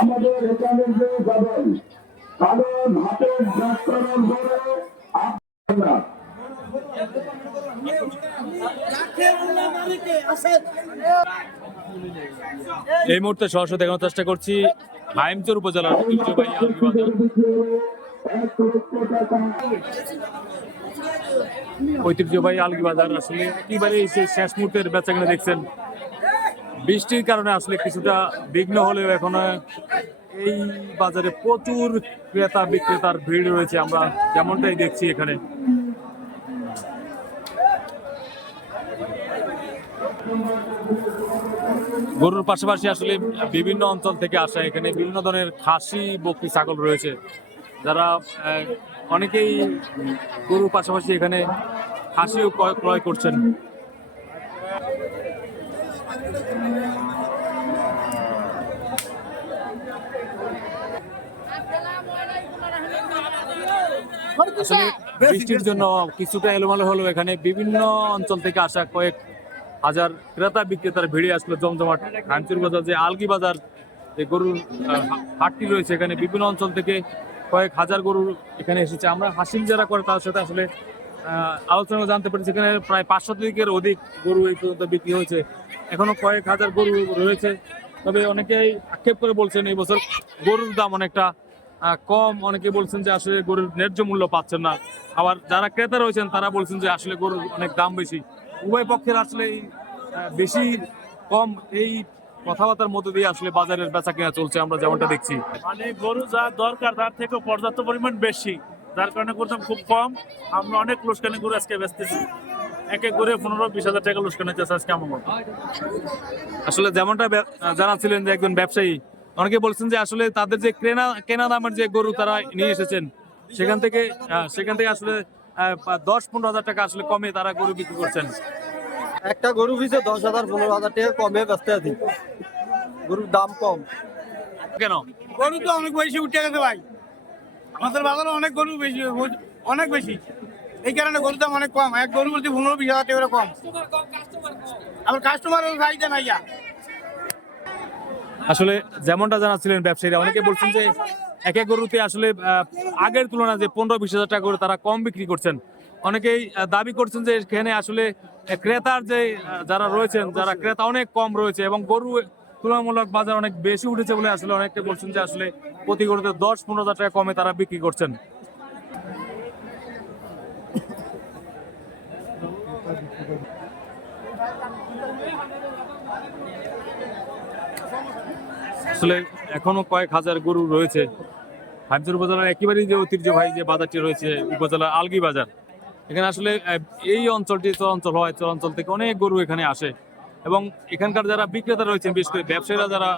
আমাদের এখানে যে যাবেন কারণ হাতের যাত্রার ধরে আপনারা এই মুহূর্তে সরাসরি দেখানোর চেষ্টা করছি হাইমচর উপজেলার ঐতিহ্যবাহী আলগী বাজার। ঐতিহ্যবাহী আলগী বাজার আসলে একেবারে শেষ মুহূর্তের বেচাকেনা দেখছেন। বৃষ্টির কারণে আসলে কিছুটা বিঘ্ন হলেও এখনো এই বাজারে প্রচুর ক্রেতা বিক্রেতার ভিড় রয়েছে, আমরা যেমনটাই দেখছি এখানে। গরুর পাশাপাশি আসলে বিভিন্ন অঞ্চল থেকে আসা এখানে বিভিন্ন ধরনের খাসি বকরি ছাগল রয়েছে, যারা অনেকেই গরুর পাশাপাশি এখানে খাসিও ক্রয় করছেন। আসলে বৃষ্টির জন্য কিছুটা এলোমেলো হলেও এখানে বিভিন্ন অঞ্চল থেকে আসা কয়েক হাজার ক্রেতা বিক্রেতার ভিড়ে আসলে জমজমাট। হাইমচর বাজার যে আলগী বাজার, যে গরুর হাটটি রয়েছে, এখানে বিভিন্ন অঞ্চল থেকে কয়েক হাজার গরু এখানে এসেছে। আমরা হাসিল যারা করে তার সাথে আসলে আলোচনা জানতে পেরেছি এখানে প্রায় 500 থেকে অধিক গরু এই পর্যন্ত বিক্রি হয়েছে, এখনো কয়েক হাজার গরু রয়েছে। তবে অনেকেই আক্ষেপ করে বলছেন এই বছর গরুর দাম অনেকটা কম, অনেকে বলছেন যে আসলে গরুর ন্যায্য মূল্য পাচ্ছেন না। আবার যারা ক্রেতা রয়েছেন তারা বলছেন যে আসলে গরুর অনেক দাম বেশি। উভয় পক্ষের আসলে বেশি কম এই কথাবার্তার মধ্যে দিয়ে আসলে বাজারের বেচা কেনা চলছে, আমরা যেমনটা দেখছি। মানে গরু যা দরকার তার থেকে পর্যাপ্ত পরিমাণ বেশি, যার কারণে গরুর খুব কম। আমরা অনেক লোকসানে গরু আজকে বেচতেছি, এক এক করে 15-20 হাজার টাকা লোকসানে চাষ আজকে আমার। আসলে যেমনটা জানাচ্ছিলেন যে একজন ব্যবসায়ী, অনেকে বলছেন যে আসলে তাদের যে কেনা দামের যে গরু তারা নিয়ে এসেছেন সেখান থেকে আসলে 10-15 হাজার টাকা আসলে কমে তারা গরু বিক্রি করছেন। একটা গরু পিছে 10,000-15,000 টাকা কমে বেচতে আছি, গরুর দাম কম। কেন? গরু তো অনেক বেশি উঠে গেছে ভাই, আমাদের বাজারে অনেক গরু বেশি, অনেক বেশি, এই কারণে গরুর দাম অনেক কম। এক গরু বলতে 15-20 হাজার টাকা কম, আবার কাস্টমারের চাহিদা নাই। আসলে যেমনটা জানাচ্ছিলেন ব্যবসায়ীরা, অনেকে বলছেন যে এক এক গরুতে আসলে আগের তুলনায় যে 15-20 হাজার টাকা করে তারা কম বিক্রি করছেন। অনেকেই দাবি করছেন যে এখানে আসলে ক্রেতার যে যারা রয়েছেন, যারা ক্রেতা অনেক কম রয়েছে এবং গরু তুলনামূলক বাজার অনেক বেশি উঠেছে বলে আসলে অনেকে বলছেন যে আসলে প্রতি গরুতে 10-15 হাজার টাকা কমে তারা বিক্রি করছেন। আসলে এখনো কয়েক হাজার গরু রয়েছে হাইমচর উপজেলার একেবারেই যে ঐতিহ্যবাহী যে বাজারটি রয়েছে উপজেলার আলগী বাজার। এখানে আসলে এই অঞ্চলটি চরাঞ্চল হয়, চরাঞ্চল থেকে অনেক গরু এখানে আসে এবং এখানকার যারা বিক্রেতা রয়েছেন, বিশেষ করে ব্যবসায়ীরা যারা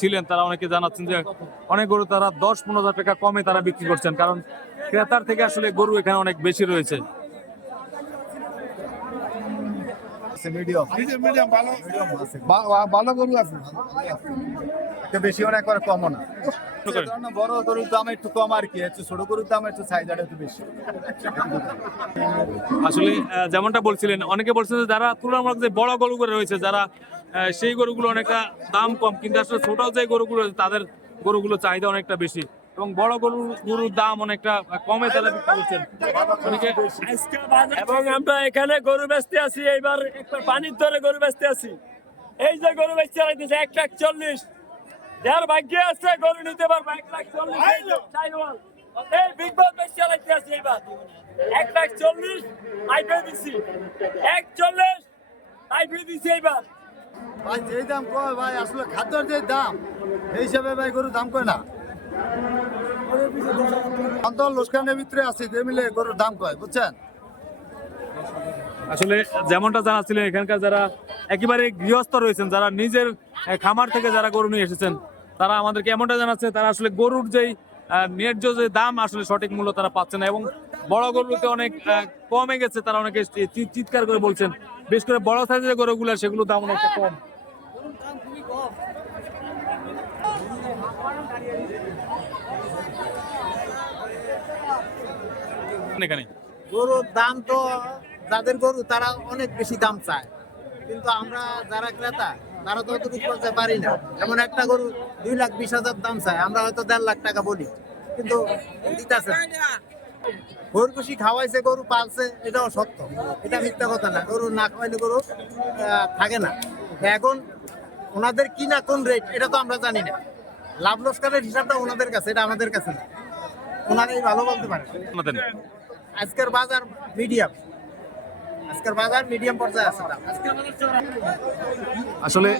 ছিলেন, তারা অনেকে জানাচ্ছেন যে অনেক গরু তারা 10-15 হাজার টাকা কমে তারা বিক্রি করছেন, কারণ ক্রেতার থেকে আসলে গরু এখানে অনেক বেশি রয়েছে। ভালো গরু আছে, বেশি একবার কম না। বড় গরুর দাম একটু কম আর কি, ছোট গরুর দাম একটু চাহিদাটা একটু বেশি। আসলে যেমনটা বলছিলেন, অনেকে বলছেন যে যারা তুলনামূলক যে বড় গরুগুলো রয়েছে, যারা সেই গরুগুলো অনেকটা দাম কম, কিন্তু আসলে ছোট যে গরুগুলো রয়েছে তাদের গরুগুলো চাহিদা অনেকটা বেশি এবং বড় গরুর দাম অনেকটা কমে তারা বিক্রি করছেন অনেকে। এবং আমরা এখানে গরু বেচতে আছি, এইবার একবার পানির ধরে গরু বেচতে আছি। এই যে গরু বেচতে আইতেছে 1,40,000, যার ভাগ্যে আছে গরু নিতে পারবে 1,40,000। এই বিগ বস বেচতে আইতে আছি, এইবার 1,40,000 আইপে দিছি, 1,40,000 আইপে দিছি এইবার। ভাই যেই দাম কয় ভাই, আসলে খাদ্যের যে দাম এই হিসাবে ভাই গরুর দাম কয় না। অন্তর লোকসানের ভিতরে আছে যে মিলে গরুর দাম কয়, বুঝছেন? আসলে যেমনটা জানাচ্ছিলেন, এখানকার যারা একেবারে গৃহস্থ রয়েছেন, যারা নিজের খামার থেকে যারা গরু নিয়ে এসেছেন, তারা আমাদেরকে এমনটা জানাচ্ছে তারা আসলে গরুর যেই ন্যায্য যে দাম আসলে সঠিক মূল্য তারা পাচ্ছে না এবং বড় গরুতে অনেক কমে গেছে। তারা অনেকে চিৎকার করে বলছেন, বিশেষ করে বড় সাইজের যে গরুগুলো সেগুলোর দাম অনেকটা কম। এখানে গরুর দাম তো যাদের গরু তারা অনেক বেশি দাম চায়, কিন্তু আমরা যারা ক্রেতা তারা তো অতটুকু করতে পারি না। যেমন একটা গরু 2,20,000 দাম চায়, আমরা হয়তো 1.5 লাখ টাকা বলি, কিন্তু দিতেছে না। গরু খুশি খাওয়াইছে, গরু পালছে, এটাও সত্য, এটা মিথ্যা কথা না। গরু না খাওয়াইলে গরু থাকে না। এখন ওনাদের কিনা কোন রেট এটা তো আমরা জানি না। লাভ লোকসানের হিসাবটা ওনাদের কাছে, এটা আমাদের কাছে না। ওনারাই ভালো বলতে পারে। আমাদের আজকের বাজার মিডিয়াম, আজকের বাজার মিডিয়াম পর্যায়ে আছে দাম। আসলে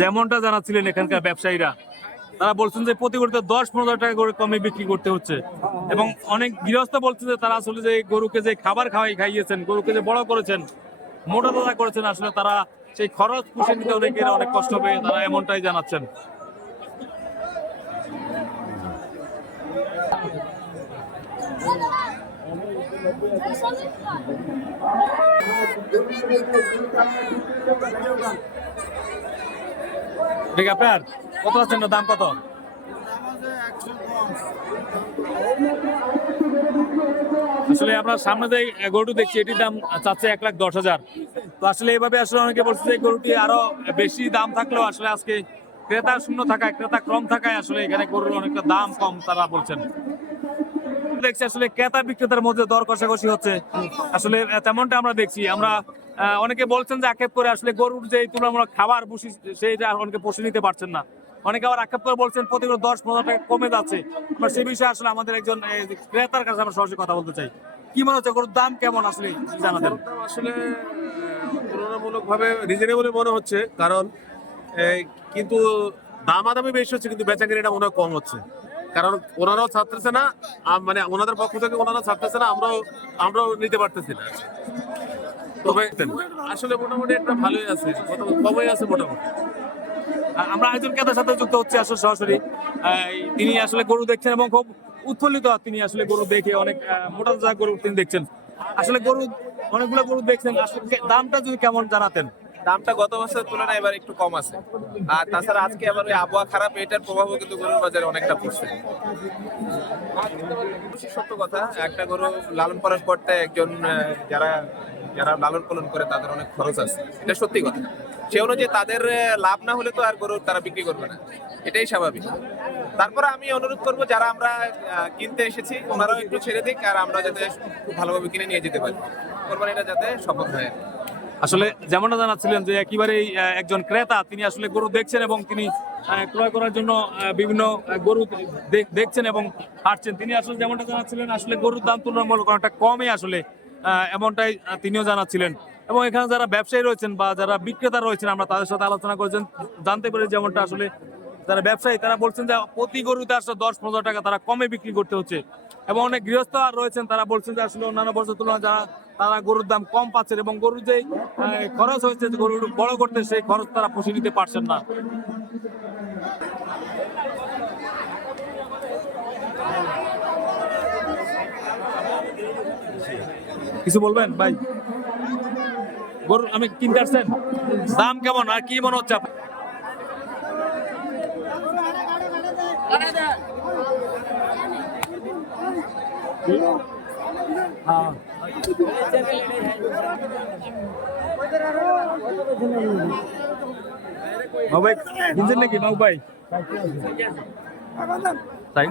যেমনটা জানাচ্ছিলেন এখানকার ব্যবসায়ীরা, তারা বলছেন যে প্রতি গরুতে 10-15 টাকা করে কমে বিক্রি করতে হচ্ছে, এবং অনেক গৃহস্থ বলছে যে তারা আসলে যে গরুকে যে খাবার খাইয়েছেন, গরুকে যে বড় করেছেন, মোটা তাজা করেছেন, আসলে তারা সেই খরচ পুষে নিতে অনেক কষ্ট পেয়ে তারা এমনটাই জানাচ্ছেন। ঠিক আপনার কত আছেন, দাম কত? আসলে আমরা সামনে যে গরুটি দেখছি এটির দাম চাচ্ছে 1,10,000। তো আসলে এইভাবে আসলে অনেকে বলছে যে গরুটি আরো বেশি দাম থাকলেও আসলে আজকে ক্রেতা শূন্য থাকায়, ক্রেতা কম থাকায় আসলে এখানে গরুর অনেকটা দাম কম তারা বলছেন। দেখছি আসলে ক্রেতা বিক্রেতার মধ্যে দর কষাকষি হচ্ছে, আসলে তেমনটা আমরা দেখছি। আমরা অনেকে বলছেন যে আক্ষেপ করে আসলে গরুর যে তুলনামূলক খাবার ভুসি সেইটা অনেকে পোষে নিতে পারছেন না। অনেকে আবার আক্ষেপ করে বলছেন প্রতি গরু 10-15 টাকা কমে যাচ্ছে। আমরা সেই বিষয়ে আসলে আমাদের একজন ক্রেতার কাছে আমরা সরাসরি কথা বলতে চাই। কি মনে হচ্ছে গরুর দাম কেমন আসলে জানাতেন? আসলে তুলনামূলকভাবে রিজনেবল মনে হচ্ছে, কারণ কিন্তু দামাদামি বেশি হচ্ছে, কিন্তু বেচাকেরিটা মনে হয় কম হচ্ছে। কারণ ওনারাও ছাড়তেছে না, মানে ওনাদের পক্ষ থেকে ওনারা ছাড়তেছে না, আমরাও নিতে পারতেছি না। তবে আসলে মোটামুটি একটা ভালোই আছে, কমই আছে মোটামুটি। আমরা একজন ক্রেতার সাথে যুক্ত হচ্ছে আসলে সরাসরি। তিনি আসলে গরু দেখছেন এবং খুব উৎফুল্লিত। তিনি আসলে গরু দেখে অনেক মোটা তাজা গরু তিনি দেখছেন। আসলে গরু অনেকগুলো গরু দেখছেন, আসলে দামটা যদি কেমন জানাতেন? দামটা গত বছরের তুলনায় এবার একটু কম আছে। আর তাছাড়া আজকে আবার ওই আবহাওয়া খারাপ, এটার প্রভাবও কিন্তু গরুর বাজারে অনেকটা পড়ছে। সত্য কথা, একটা গরু লালন পালন করতে একজন যারা লালন পালন করে তাদের অনেক খরচ আছে, এটা সত্যি কথা। সে অনুযায়ী তাদের লাভ না হলে তো আর গরু তারা বিক্রি করবে না, এটাই স্বাভাবিক। তারপরে আমি অনুরোধ করবো যারা আমরা কিনতে এসেছি ওনারাও একটু ছেড়ে দিক, আর আমরা যাতে খুব ভালোভাবে কিনে নিয়ে যেতে পারি, কোরবানিটা যাতে সফল হয়। আসলে যেমনটা জানাচ্ছিলেন যে একেবারেই একজন ক্রেতা, তিনি আসলে গরু দেখছেন এবং তিনি ক্রয় করার জন্য বিভিন্ন গরু দেখছেন এবং হাঁটছেন। তিনি আসলে যেমনটা জানাচ্ছিলেন আসলে গরুর দাম তুলনামূলক অনেকটা কমই আসলে এমনটাই তিনিও জানাচ্ছিলেন। এবং এখানে যারা ব্যবসায়ী রয়েছেন বা যারা বিক্রেতা রয়েছেন, আমরা তাদের সাথে আলোচনা করেছেন, জানতে পেরে যেমনটা আসলে যারা ব্যবসায়ী তারা বলছেন যে প্রতি গরুতে আসলে 10-15 টাকা তারা কমে বিক্রি করতে হচ্ছে। এবং অনেক গৃহস্থ আর রয়েছেন, তারা বলছেন যে আসলে অন্যান্য বছর তুলনায় তারা গরুর দাম কম পাচ্ছেন এবং গরুর যে খরচ হয়েছে গরু বড় করতে, সেই খরচ তারা পুষে নিতে পারছেন না। কিছু বলবেন ভাই? গরু আমি কিনতে আসছেন, দাম কেমন আর কি মনে হচ্ছে? ভাই কিনছেন নাকি মাহবুব ভাই? তাই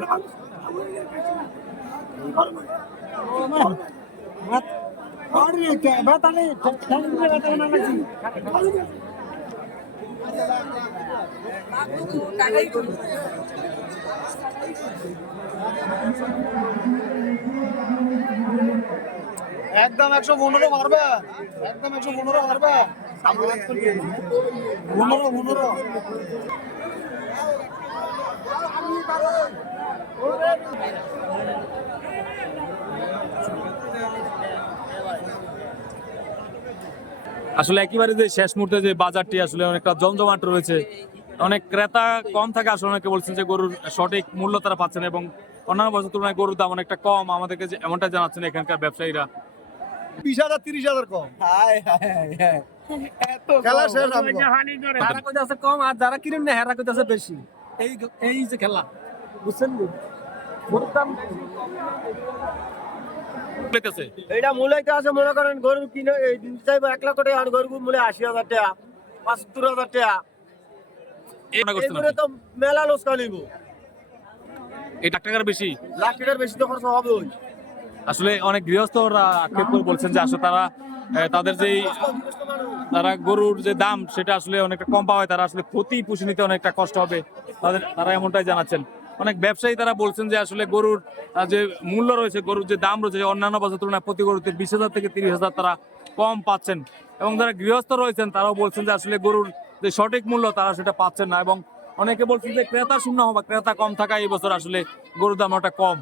একদম 115 পারবে, একদম 115 পারবে, 15। আসলে একেবারে যে শেষ মুহূর্তে যে বাজারটি আসলে অনেকটা জমজমাট রয়েছে, অনেক ক্রেতা কম থাকে। আসলে অনেকে বলছেন যে গরুর সঠিক মূল্য তারা পাচ্ছেন এবং অন্যান্য বছর তুলনায় গরুর দাম অনেকটা কম, আমাদেরকে এমনটা জানাচ্ছেন এখানকার ব্যবসায়ীরা। 20,000 30,000 কম। খেলা শেষ আমগো। তারা কইতাছে কম, আর যারা কিনেন না হেরা কইতাছে বেশি। এই যে খেলা, বুঝছেন? এইটা মূল্যটা আছে, মনে করেন গরু কিনে চাইবো 1 লাখ টাকা, আর গরু মূল্য 80,000 টাকা, 75,000 টাকা, এই মনে করছেন এগুলো আপনি? তো মেলা লোসকা নিব, এই টাকার বেশি লাখ টাকার বেশি তো খরচ হবে। আসলে অনেক গৃহস্থরা আক্ষেপ করে বলছেন যে আসলে তারা তাদের যেই তারা গরুর যে দাম সেটা আসলে অনেকটা কম পাওয়ায় তারা আসলে প্রতি পুষে নিতে অনেকটা কষ্ট হবে তারা এমনটাই জানাচ্ছেন। অনেক ব্যবসায়ী তারা বলছেন যে আসলে গরুর যে মূল্য রয়েছে, গরুর যে দাম রয়েছে অন্যান্য বছর তুলনায় প্রতি গরুতে 20,000 থেকে 30,000 তারা কম পাচ্ছেন। এবং যারা গৃহস্থ রয়েছেন তারাও বলছেন যে আসলে গরুর যে সঠিক মূল্য তারা সেটা পাচ্ছেন না। এবং অনেকে বলছেন যে ক্রেতা শূন্য হওয়া, ক্রেতা কম থাকা এই বছর আসলে গরুর দাম ওটা কম।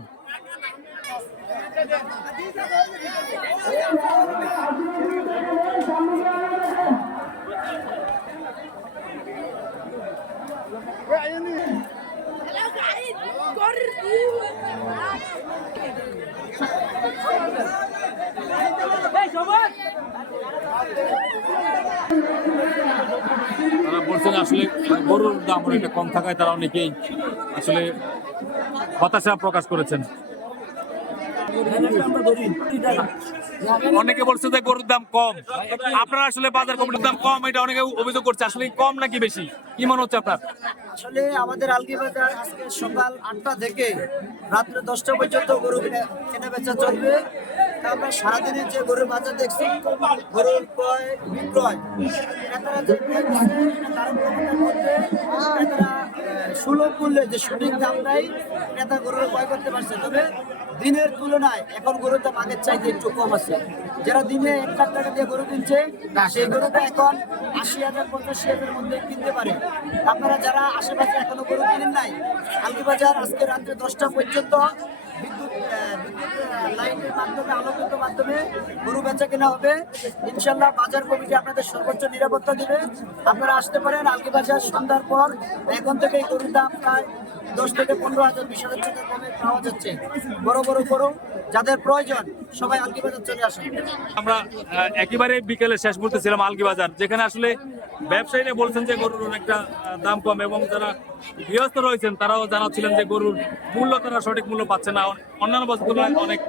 তারা বলছেন আসলে গরুর দাম অনেকটা কম থাকায় তারা অনেকেই আসলে হতাশা প্রকাশ করেছেন। অনেকে বলছে যে গরুর দাম কম, আপনারা আসলে বাজার কমিটির দাম কম এটা অনেকে অভিযোগ করছে, আসলে কম নাকি বেশি কি মনে হচ্ছে আপনার? আসলে আমাদের আলগি বাজার আজকে সকাল 8টা থেকে রাত্রে 10টা পর্যন্ত গরু কেনা বেচা চলবে। তা আমরা সারাদিনের যে গরুর বাজার দেখছি, গরুর ক্রয় বিক্রয় ক্রেতারা যে ক্রয় করছে, তার ক্ষমতার মধ্যে ক্রেতারা সুলভ মূল্যে যে সঠিক দামটাই ক্রেতা গরুর ক্রয় করতে পারছে। তবে দিনের তুলনায় এখন গরুর দাম আগের চাইতে একটু কম আছে। যারা দিনে 1 লাখ টাকা দিয়ে গরু কিনছে সেই গরুটা এখন 80,000 85,000 মধ্যে কিনতে পারে। আপনারা যারা আশেপাশে এখনো গরু কিনেন নাই, আলগি বাজার আজকে রাত্রে 10টা পর্যন্ত বিদ্যুৎ লাইনের মাধ্যমে আলোকিত মাধ্যমে গরু বেচা কেনা হবে। ইনশাল্লাহ বাজার কমিটি আপনাদের সর্বোচ্চ নিরাপত্তা দিবে। আপনারা আসতে পারেন আলগি বাজার সন্ধ্যার পর। এখন থেকে এই গরুর দাম প্রায় 10 থেকে 15,000 20,000 টাকা কমে পাওয়া যাচ্ছে। বড় বড় গরু যাদের প্রয়োজন সবাই আলগি বাজার চলে আসেন। আমরা একেবারে বিকেলে শেষ মুহূর্তে ছিলাম আলগি বাজার, যেখানে আসলে ব্যবসায়ীরা বলছেন যে গরুর অনেকটা দাম কম এবং যারা গৃহস্থ রয়েছেন তারাও জানাচ্ছিলেন যে গরুর মূল্য তারা সঠিক মূল্য পাচ্ছে না, অন্যান্য বছর তুলনায় অনেক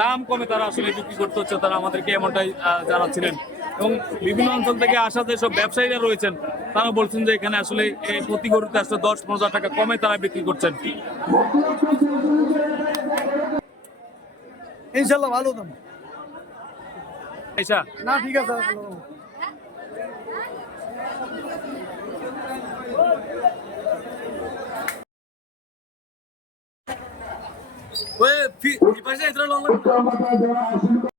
দাম কমে তারা আসলে বিক্রি করতে হচ্ছে, তারা আমাদেরকে এমনটাই জানাচ্ছিলেন। এবং বিভিন্ন অঞ্চল থেকে আসা যেসব ব্যবসায়ীরা রয়েছেন তারা বলছেন যে এখানে আসলে প্রতি গরুতে আসলে 10-15,000 টাকা কমে তারা বিক্রি করছেন। ইনশাল্লাহ ভালো দাম আচ্ছা, না, ঠিক আছে। উচ্চ মাত্রায় যারা আসলে